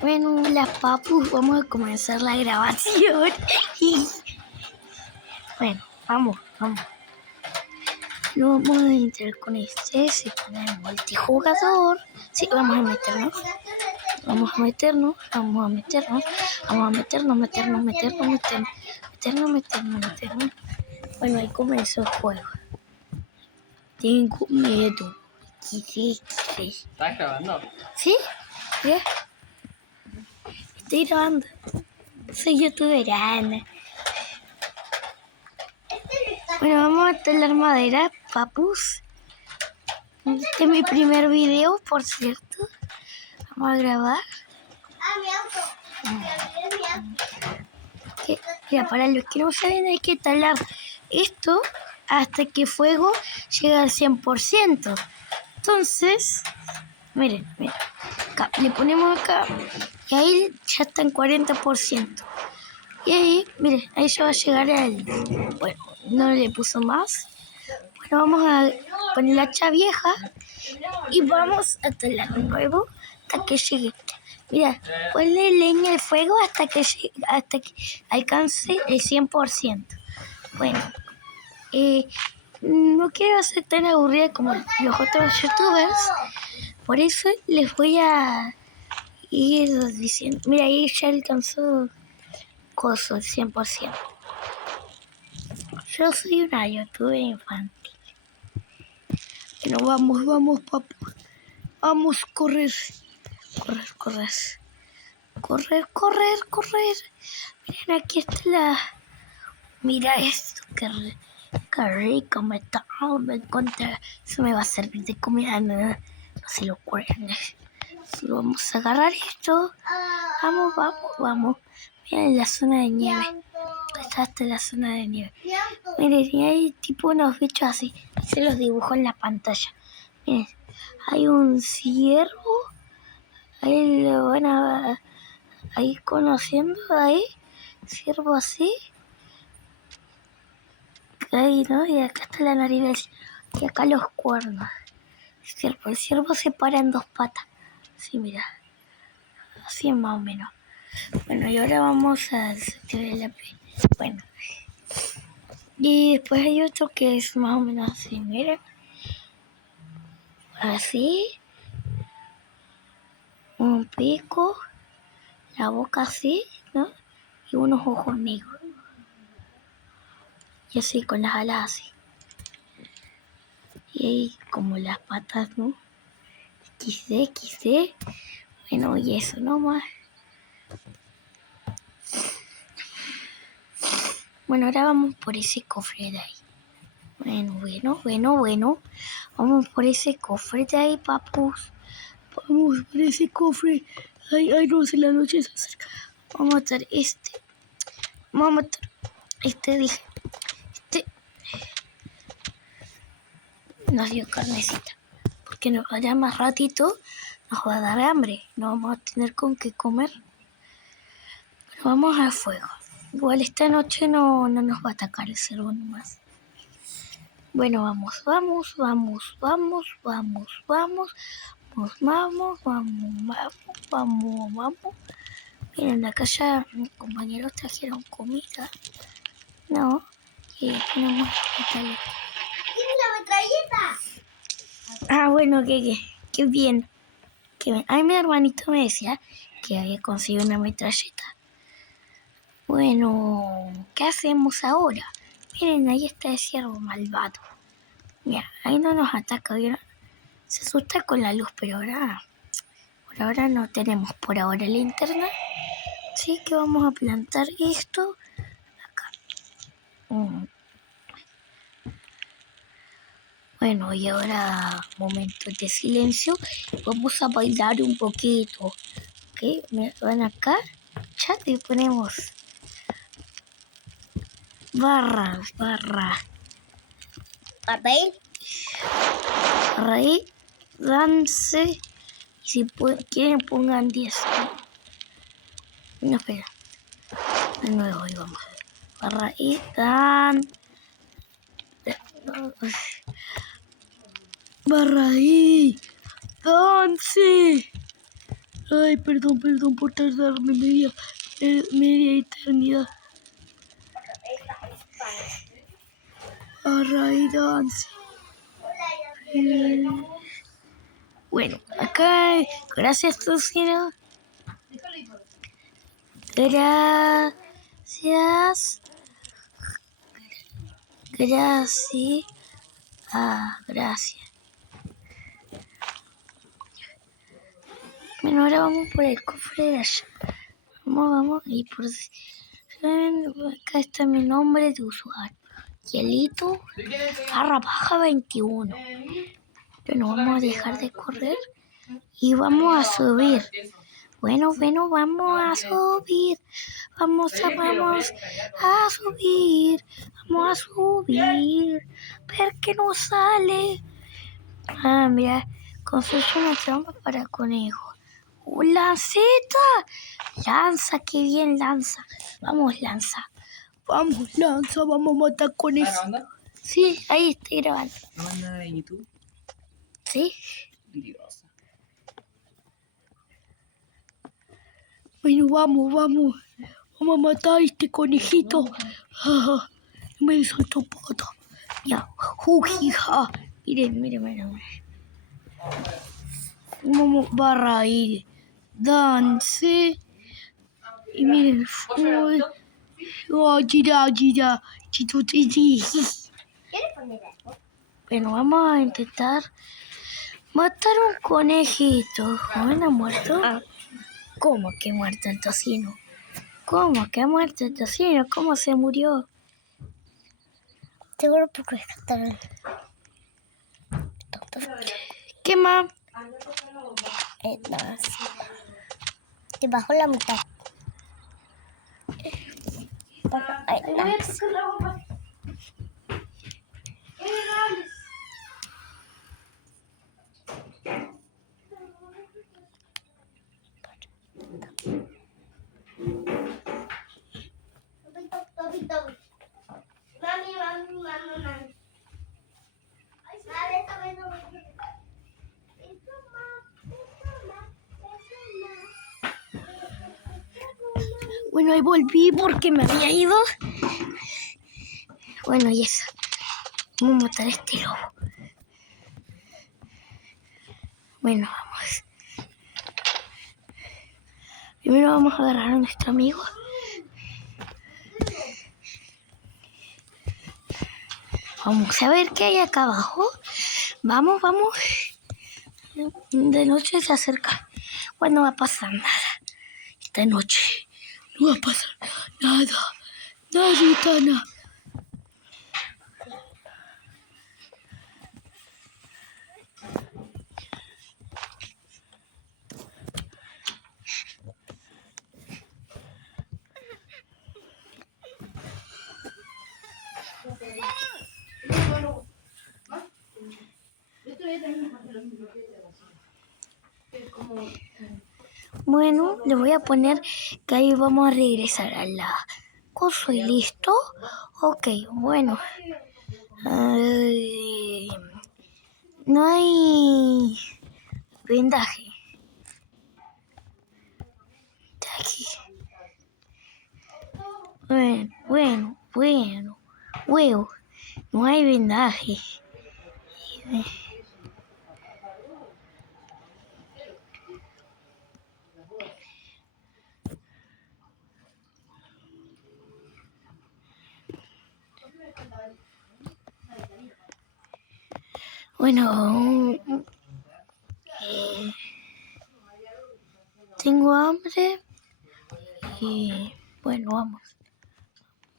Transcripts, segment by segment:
Bueno, las papus, vamos a comenzar la grabación. Bueno, vamos. Lo vamos a entrar con este, se pone el multijugador. Sí, vamos a meternos. Bueno, ahí comenzó el juego. Tengo miedo. ¿Estás grabando? ¿Sí? ¿Ya? Estoy grabando. Soy youtuber, Ana. Bueno, vamos a talar madera, papus. Este es mi primer video, por cierto. Vamos a grabar. Mira, para los que no saben hay que talar esto hasta que fuego llega al 100%. Entonces, miren. Acá, le ponemos acá y ahí ya está en 40%. Y ahí, miren, ahí ya va a llegar al... Bueno, no le puso más. Bueno, vamos a poner la hacha vieja y vamos a talar de nuevo hasta que llegue. Mira, ponle leña al fuego hasta que alcance el 100%. Bueno, no quiero ser tan aburrida como los otros youtubers, por eso les voy a ir diciendo. Mira, ahí ya alcanzó coso el 100%. Yo soy una youtuber infantil. Bueno, vamos, papu. Vamos, correr. Miren, aquí está la... Mira esto, qué rico me está. Me encontré. Eso me va a servir de comida. No se lo ocurren. Vamos a agarrar esto. Vamos. Miren la zona de nieve. Está hasta la zona de nieve. Miren, y hay tipo unos bichos así. Se los dibujo en la pantalla. Miren, hay un ciervo. Ahí lo van a... Ahí conociendo, ahí. Ciervo así. Ahí, ¿no? Y acá está la nariz. Y acá los cuernos. El ciervo se para en dos patas. Sí, mira. Así más o menos. Bueno, y ahora vamos a desactivar la P. Bueno. Y después hay otro que es más o menos así, miren. Así. Un pico. La boca así, ¿no? Y unos ojos negros. Y así, con las alas así. Y ahí como las patas, ¿no? XD. Bueno, y eso nomás. Bueno, ahora vamos por ese cofre de ahí. Bueno. Vamos por ese cofre de ahí, papus. Vamos por ese cofre. Ay, no sé, la noche se acerca. Vamos a matar este. Dije. Nos dio carnecita. Porque nos vaya más ratito, nos va a dar hambre. No vamos a tener con qué comer. Pero vamos al fuego. Igual esta noche no nos va a atacar el cerdo nomás. Bueno, vamos. Miren, acá ya mis compañeros trajeron comida. No, y tenemos metralleta. ¿Tienes la metralleta? Ah, bueno, qué bien. Ay, mi hermanito me decía que había conseguido una metralleta. Bueno, ¿qué hacemos ahora? Miren, ahí está el ciervo malvado. Mira, ahí no nos ataca, ¿vieron? Se asusta con la luz, pero por ahora no tenemos por ahora linterna. Así que vamos a plantar esto acá. Bueno, y ahora, momentos de silencio, vamos a bailar un poquito. ¿Ok? Me van acá, chat, y ponemos barra. ¿Papel? Barra ahí, dance. Y si quieren, pongan 10. No, espera. De nuevo, ahí vamos. Barra ahí, barra ahí, dance. Ay, perdón por tardarme media eternidad. Array dance. Bueno, acá, gracias, Tocino. Gracias. Gracias. Gracias. Bueno, ahora vamos por el cofre de allá. Vamos. Y por acá está mi nombre de usuario. Hielito /baja 21. Bueno, vamos a dejar de correr y vamos a subir. Bueno, vamos a subir. Vamos a subir. Vamos a subir. Ver qué nos sale. Ah, mira, construye una trampa para conejo. ¡Lanceta! Lanza, qué bien, lanza. Vamos, lanza. Vamos, lanza, vamos a matar conejos. ¿Estás grabando? Sí, ahí estoy grabando. ¿No manda en YouTube? ¿Sí? Mentirosa. Bueno, vamos. Vamos a matar a este conejito. Me soltó pata. Ya, jujija. Miren. Vamos barra ir. Dance. Y miren. Gira. ¿Quieres poner algo? Bueno, vamos a intentar matar un conejito. ¿No ha muerto? ¿Cómo que muerto el tocino? ¿Cómo que ha muerto el tocino? ¿Cómo se murió? Seguro porque rescataron. ¿Qué más? No, te bajó la mitad. Ay, no. Mami. Bueno, ahí volví porque me había ido. Bueno, y eso. Vamos a matar a este lobo. Bueno, vamos. Primero vamos a agarrar a nuestro amigo. Vamos a ver qué hay acá abajo. Vamos. De noche se acerca. Bueno, no va a pasar nada. Esta noche no va a pasar nada. Nada. Bueno, le voy a poner que ahí vamos a regresar a la cosa y listo. Ok, bueno. No hay vendaje. Está aquí. Bueno. Huevo. No hay vendaje. Bueno, tengo hambre y bueno,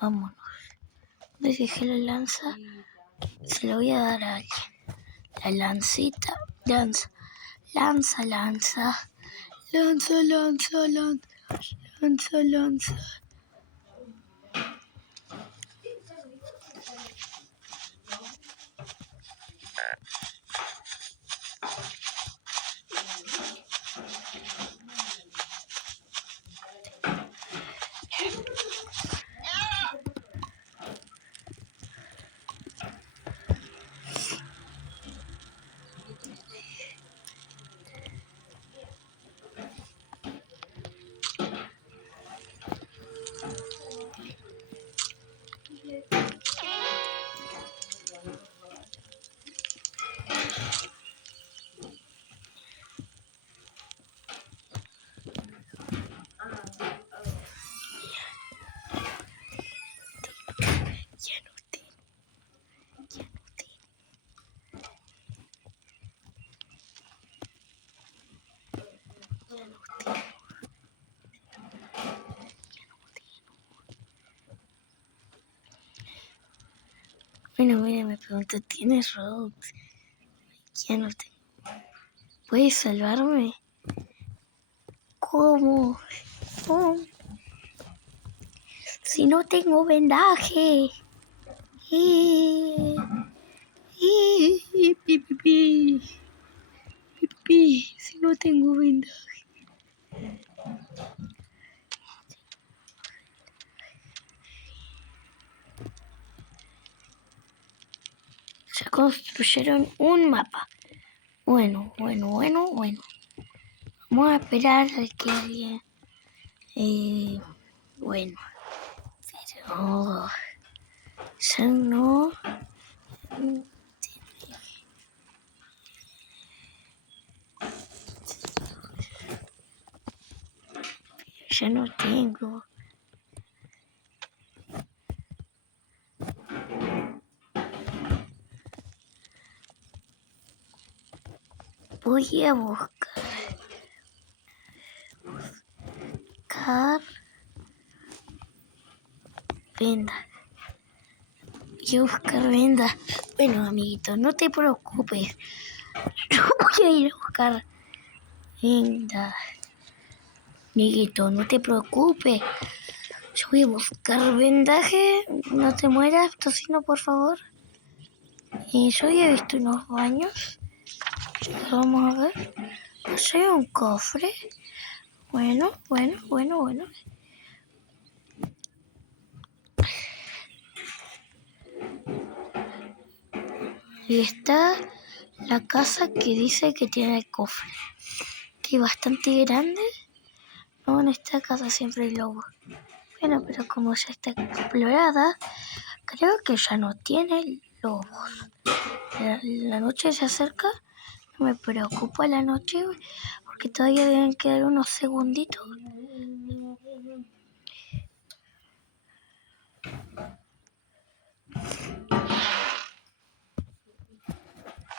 vámonos. Dejé la lanza, se la voy a dar a alguien. La lancita, lanza. Lanza. Bueno, mira, me pregunto, ¿tienes Robux? Ya no tengo. ¿Puedes salvarme? ¿Cómo? ¿Cómo? Si no tengo vendaje. Pi, pi, pi. Pi, pi, si no tengo vendaje. Se construyeron un mapa. Bueno. Vamos a esperar a que alguien... bueno, pero... Ya no... Ya no tengo. Voy a buscar venda. Voy a buscar venda. Bueno, amiguito, no te preocupes. Voy a ir a buscar venda. Amiguito, no te preocupes. Yo voy a buscar vendaje. No te mueras, Tocino, por favor. Yo ya he visto unos baños. Vamos a ver. Hay un cofre. Bueno. Y está la casa que dice que tiene el cofre. Que es bastante grande. No, en esta casa siempre hay lobos. Bueno, pero como ya está explorada, creo que ya no tiene lobos. La noche se acerca. No me preocupa la noche porque todavía deben quedar unos segunditos.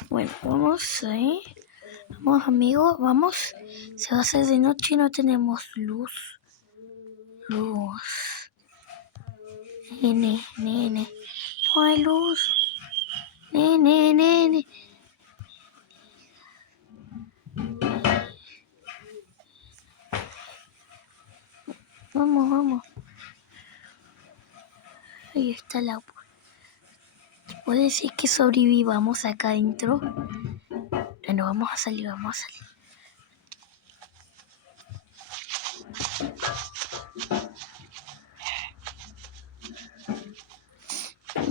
Bueno, vamos ahí. Vamos, amigos, vamos. Se va a hacer de noche y no tenemos luz. Nene. No hay luz. Nene. Vamos. Ahí está el agua. ¿Puede decir que sobrevivamos acá adentro? Bueno, vamos a salir.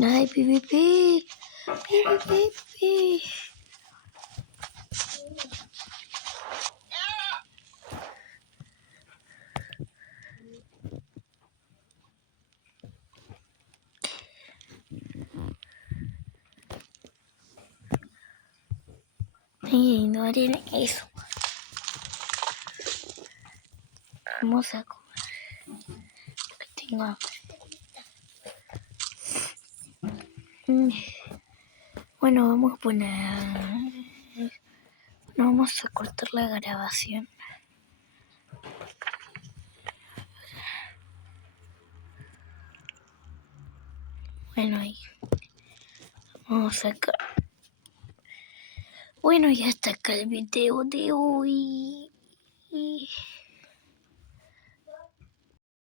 Ay, pi. No haré eso. Vamos a comer. Tengo hambre. Bueno, vamos a poner... No, vamos a cortar la grabación. Bueno, ahí. Vamos a sacar. Bueno, ya está acá el video de hoy.